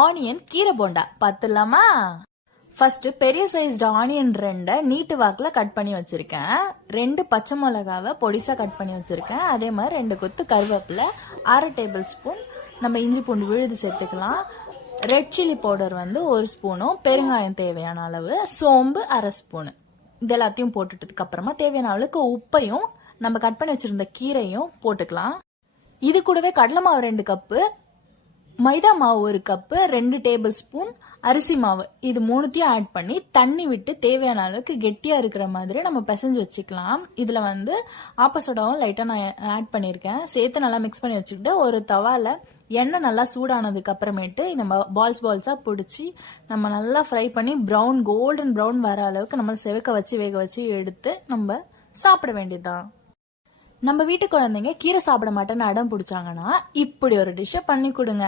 Onion கீரை போண்டா பார்த்துடலாமா? First பெரிய சைஸ்டு ஆனியன் 2 நீட்டு வாக்கில் கட் பண்ணி வச்சிருக்கேன். 2 பச்சை மிளகாவை பொடிசா கட் பண்ணி வச்சிருக்கேன். அதே மாதிரி 2 கொத்து கருவேப்பிலை, 1/2 டேபிள் ஸ்பூன் நம்ம இஞ்சி பூண்டு விழுது சேர்த்துக்கலாம். ரெட் சில்லி பவுடர் 1 ஸ்பூனும், பெருங்காயம் தேவையான அளவு, சோம்பு 1/2 ஸ்பூனு. இது எல்லாத்தையும் போட்டுட்டதுக்கு அப்புறமா தேவையான அளவுக்கு உப்பையும் நம்ம கட் பண்ணி வச்சிருந்த கீரையும் போட்டுக்கலாம். இது கூடவே கடலை மாவு 2 கப்பு, மைதா மாவு 1 கப்பு, 2 டேபிள் ஸ்பூன் அரிசி மாவு, இது மூணுத்தையும் ஆட் பண்ணி தண்ணி விட்டு தேவையான அளவுக்கு கெட்டியா இருக்கிற மாதிரி நம்ம பிசைஞ்சு வச்சுக்கலாம். இதுல ஆப்பசோடாவும் லைட்டா நான் ஆட் பண்ணியிருக்கேன். சேர்த்து நல்லா மிக்ஸ் பண்ணி வச்சுக்கிட்டு ஒரு தவால எண்ணெய் நல்லா சூடானதுக்கு அப்புறமேட்டு இந்த பால்ஸா பிடிச்சி நம்ம நல்லா ஃப்ரை பண்ணி கோல்டன் ப்ரௌன் வர அளவுக்கு நம்ம வேக வச்சு எடுத்து நம்ம சாப்பிட வேண்டியதுதான். நம்ம வீட்டு குழந்தைங்க கீரை சாப்பிட மாட்டேன்னு அடம் பிடிச்சாங்கன்னா இப்படி ஒரு டிஷ்ஷை பண்ணி கொடுங்க.